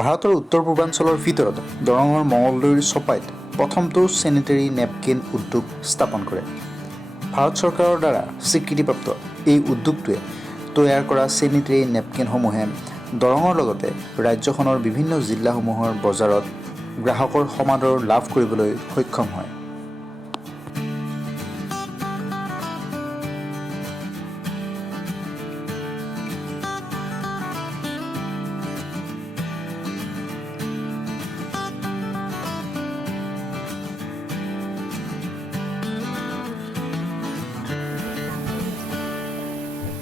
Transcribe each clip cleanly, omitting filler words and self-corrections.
ভাৰতৰ উত্তৰ পূৰ্বাঞ্চলৰ ভিতৰত দৰঙৰ মঙলদৈৰ চপাইত প্ৰথমটো চেনিটেৰী নেপকিন উদ্যোগ স্থাপন কৰে। ভাৰত চৰকাৰৰ দ্বাৰা স্বীকৃতিপ্ৰাপ্ত এই উদ্যোগটোৱে তৈয়াৰ কৰা চেনিটেৰী নেপকিনসমূহে দৰঙৰ লগতে ৰাজ্যখনৰ বিভিন্ন জিলাসমূহৰ বজাৰত গ্ৰাহকৰ সমাদৰ লাভ কৰিবলৈ সক্ষম হয়।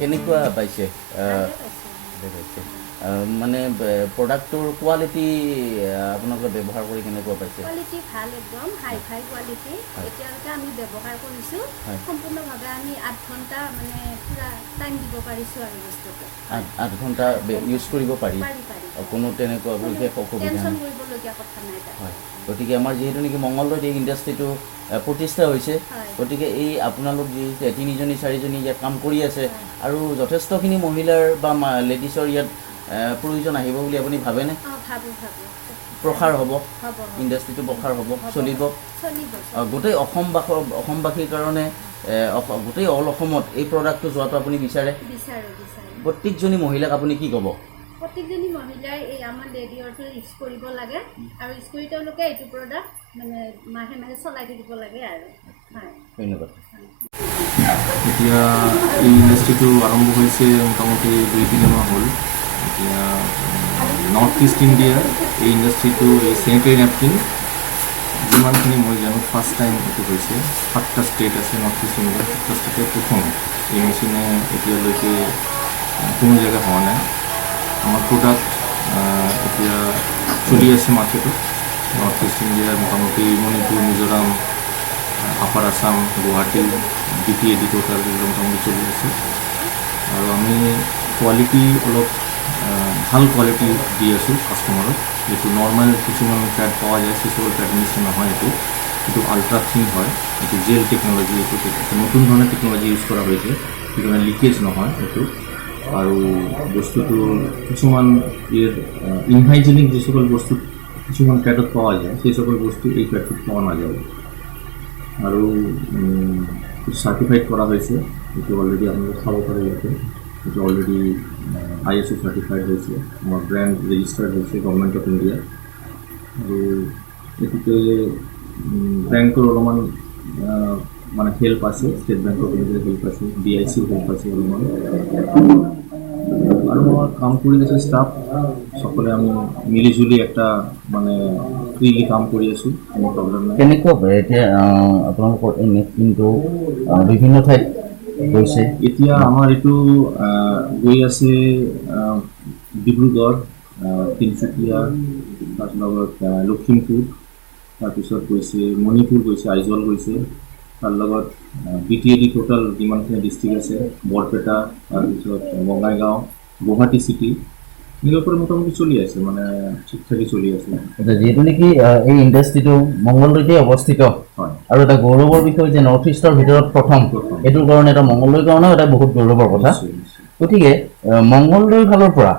কেনেকুৱা পাইছে মানে প্ৰডাক্টৰ কোৱালিটি আপোনালোকে ব্যৱহাৰ কৰি কেনেকুৱা পাইছে? কোৱালিটি ভাল, একদম হাই ফাই কোৱালিটি। এতিয়ালৈকে আমি ব্যৱহাৰ কৰিছোঁ, সম্পূৰ্ণভাৱে আমি 8 ঘণ্টা মানে পুৰা টাইম দিব পাৰিছোঁ আৰু বস্তুটো 8 ঘণ্টা ইউজ কৰিব পাৰি, কোনো তেনেকুৱা বিশেষ অসুবিধা টেনশ্যন কৰিবলগীয়া কথা নাই। হয়, গতিকে আমাৰ যিহেতু নেকি মঙলদৈত এই ইণ্ডাষ্ট্ৰিটো প্ৰতিষ্ঠা হৈছে, গতিকে এই আপোনালোক যি 3জনী 4জনী ইয়াত কাম কৰি আছে আৰু যথেষ্টখিনি মহিলাৰ বা লেডিছৰ ইয়াত প্ৰয়োজন আহিব বুলি আপুনি ভাবেনে? প্ৰসাৰ হ'ব, ইণ্ডাষ্ট্ৰিটো প্ৰসাৰ হ'ব, চলিব গোটেই অসমবাসীৰ কাৰণে, গোটেই অল অসমত এই প্ৰডাক্টটো যোৱাটো আপুনি বিচাৰে? প্ৰত্যেকজনী মহিলাক আপুনি কি ক'ব? প্ৰত্যেকজনী মহিলাই এই আমাৰ লেডিঅৰটো ইউজ কৰিব লাগে আৰু ইউজ কৰি তেওঁলোকে এইটো প্ৰডাক্ট মানে মাহে মাহে চলাই থাকিব লাগে আৰু। ধন্যবাদ। এতিয়া এই ইণ্ডাষ্ট্ৰিটো আৰম্ভ হৈছে মোটামুটি 2-3 মাহ হ'ল। এতিয়া নৰ্থ ইষ্ট ইণ্ডিয়াৰ এই ইণ্ডাষ্ট্ৰিটো, এই চেনিটেৰী নেপকিন যিমানখিনি মই জানো ফাৰ্ষ্ট টাইম এইটো হৈছে। 7টা ষ্টেট আছে নৰ্থ ইষ্ট ইণ্ডিয়াৰ, 7টা ষ্টেটে প্ৰথম এই মেচিনে এতিয়ালৈকে কোনো জেগা হোৱা নাই। আমাৰ প্ৰডাক্ট এতিয়া চলি আছে মাৰ্কেটত। নৰ্থ ইষ্ট ইণ্ডিয়াৰ মোটামুটি Manipur, Mizoram, upper Assam, Guwahati, DTAD total মোটামুটি চলি আছে। আৰু আমি কোৱালিটি অলপ ভাল কোৱালিটি দি আছোঁ কাষ্টমাৰক। যিটো নৰ্মেল কিছুমান পেড পোৱা যায়, চিচুৱেল পেড নিচিনা নহয়, এইটো আল্ট্ৰা থিন হয়, এইটো জেল টেকন'লজি, এইটো নতুন ধৰণৰ টেকন'লজি ইউজ কৰা হৈছে, সেইকাৰণে লিকেজ নহয় এইটো। আৰু বস্তুটো কিছুমান ইয়াৰ ইনহাইজেনিক যে সকল বস্তু কিছুমান পেডত পোৱা যায়, সেই সকল বস্তু এই পেডটোত পোৱা নাযায়। আৰু চাৰ্টিফাইড কৰা হৈছে, এইটো অলৰেডি আপোনালোকে চাব পাৰে ইয়াতে। এইটো অলৰেডি ISO চাৰ্টিফাইড হৈছে, আমাৰ ব্ৰেণ্ড ৰেজিষ্টাৰ্ড হৈছে গভৰ্ণমেণ্ট অফ ইণ্ডিয়া। আৰু এইটোতে বেংকৰ অলপমান মানে হেল্প আছে, ষ্টেট বেংক অফ ইণ্ডিয়াৰ হেল্প আছে, DICৰ হেল্প আছে অলপমান। আৰু আমাৰ কাম কৰি আছে ষ্টাফ সকলে, আমি মিলিজুলি একটা মানে ফ্ৰীলি কাম কৰি আছোঁ, কোনো প্ৰব্লেম নাই। কেনেকুৱা এতিয়া আপোনালোকৰ এই নেপকিনটো বিভিন্ন ঠাইত গৈছে? এতিয়া আমাৰ এইটো গৈ আছে ডিব্ৰুগড়, তিনিচুকীয়া, তাৰ লগত লখিমপুৰ, তাৰপিছত গৈছে মণিপুৰ, গৈছে আইজল, গৈছে তাৰ লগত DTAD টোটাল যিমানখিনি ডিষ্ট্ৰিক্ট আছে, বৰপেটা, তাৰপিছত বঙাইগাঁও, গুৱাহাটী চিটি, এনেকুৱা মোটামুটি চলি আছে, মানে ঠিক ঠাকেই চলি আছে। যিহেতু নেকি এই ইণ্ডাষ্ট্ৰিটো মঙলদৈতে অৱস্থিত, হয়, আৰু এটা গৌৰৱৰ বিষয় যে নৰ্থ ইষ্টৰ ভিতৰত প্ৰথম, এইটোৰ কাৰণে এটা মঙলদৈৰ কাৰণেও এটা বহুত গৌৰৱৰ কথা। গতিকে মঙলদৈৰ ফালৰ পৰা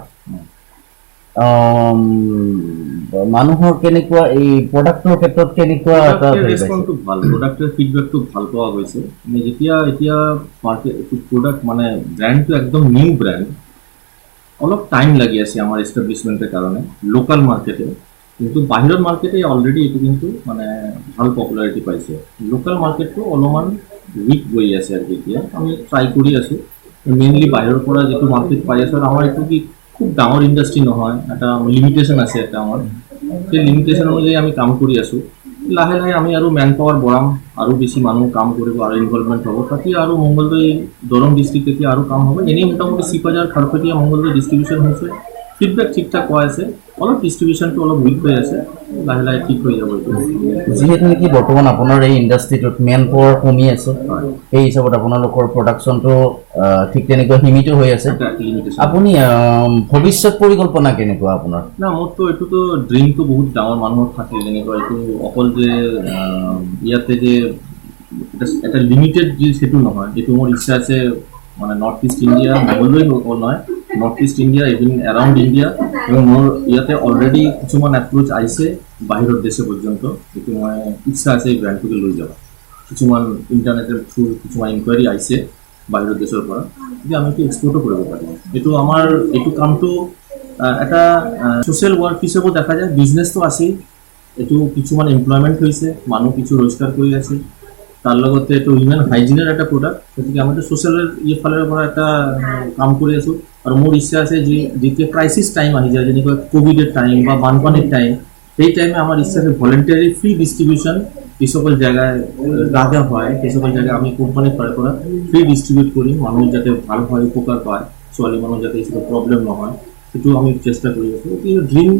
মানুহৰ কেনেকুৱা এই প্ৰডাক্টৰ ক্ষেত্ৰত কেনেকুৱা এটা ৰেছপন্সটো ভাল, প্ৰডাক্টৰ ফিডবেকটো ভাল পোৱা গৈছে। যেতিয়া এতিয়া মাৰ্কেট প্ৰডাক্ট মানে ব্ৰেণ্ডটো একদম নিউ ব্ৰেণ্ড, অলপ টাইম লাগি আছে আমাৰ এষ্টাব্লিছমেণ্টৰ কাৰণে লোকেল মাৰ্কেটে, কিন্তু বাহিৰৰ মাৰ্কেটে অলৰেডি এইটো কিন্তু মানে ভাল পপুলাৰিটি পাইছে। লোকেল মাৰ্কেটটো অলপমান উইক গৈ আছে আৰু এতিয়া আমি ট্ৰাই কৰি আছোঁ। মেইনলি বাহিৰৰ পৰা যিটো মাৰ্কেট পাই আছোঁ, আৰু আমাৰ এইটো কি খুব ডাঙৰ ইণ্ডাষ্ট্ৰি নহয়, এটা লিমিটেশ্যন আছে এটা আমাৰ, সেই লিমিটেশ্যন অনুযায়ী আমি কাম কৰি আছোঁ। লাহে লাহে আমি আৰু মেন পাৱাৰ বঢ়াম, আৰু বেছি মানুহ কাম কৰিব, আৰু ইনভলভমেণ্ট হ'ব, তাতে আৰু মংগলদৈ দৰং ডিষ্ট্ৰিক্ট তেতিয়া আৰু কাম হ'ব। এনেই মোটামুটি চিপাঝাৰ, খাৰপেটীয়া, মংগলদৈ ডিষ্ট্ৰিবিউশ্যন হৈছে, ফিডবেক ঠিক ঠাক পোৱা আছে, অলপ ডিষ্ট্ৰিবিউশ্যনটো অলপ উইক হৈ আছে, লাহে লাহে ঠিক হৈ যাব এইটো। যিহেতু নেকি বৰ্তমান আপোনাৰ এই ইণ্ডাষ্ট্ৰিটোত মেন পাৱাৰ কমি আছে, সেই হিচাপত আপোনালোকৰ প্ৰডাকশ্যনটো ঠিক তেনেকুৱা সীমিত হৈ আছে। আপুনি ভৱিষ্যত পৰিকল্পনা কেনেকুৱা আপোনাৰ? না, মোৰতো এইটোতো ড্ৰিমটো বহুত ডাঙৰ মানুহৰ থাকে, যেনেকুৱা এইটো অকল যে ইয়াতে যে এটা লিমিটেড যি সেইটো নহয়, এইটো মোৰ ইচ্ছা আছে মানে নৰ্থ ইষ্ট ইণ্ডিয়া মঙলদৈ অকল নহয়, north east India even around India এবং মোৰ ইয়াতে অলৰেডি কিছুমান এপ্ৰ'চ আহিছে বাহিৰৰ দেশে পৰ্যন্ত, এইটো মই ইচ্ছা আছে এই ব্ৰেণ্ডটোকে লৈ যাব। কিছুমান ইণ্টাৰনেটৰ থ্ৰু কিছুমান ইনকুৱাৰী আহিছে বাহিৰৰ দেশৰ পৰা, যে আমি এইটো এক্সপৰ্টো কৰিব পাৰিম। এইটো কামটো এটা ছ'চিয়েল ৱৰ্ক হিচাপেও দেখা যায়, বিজনেছটো আছেই, এইটো কিছুমান এমপ্লয়মেণ্ট হৈছে, মানুহ কিছু ৰোজগাৰ কৰি আছে, তাৰ লগতে এইটো হিউমেন হাইজিনৰ এটা প্ৰডাক্ট, গতিকে আমিতো ছ'চিয়েলৰ ইফালৰ পৰা এটা কাম কৰি আছোঁ। আৰু মোৰ ইচ্ছা আছে যে যেতিয়া ক্ৰাইচিছ টাইম আহি যায়, যেনেকৈ ক'ভিডৰ টাইম বা বানপানীৰ টাইম, সেই টাইমে আমার ইচ্ছা আছে ভলেন্টারি ফ্রি ডিস্ট্রিবিউশন এই সকল জায়গায় রাখা হয়, সেই সকল জায়গায় আমি কোম্পানির ফার করা ফ্রি ডিস্ট্রিবিউট করি, মানুষ যাতে ভালো হয় উপকার পায়, ছোৱালী মানুষ যাতে এই প্ৰবলেম নহয়, সেইটো আমি চেষ্টা কৰি আছোঁ। ড্ৰিম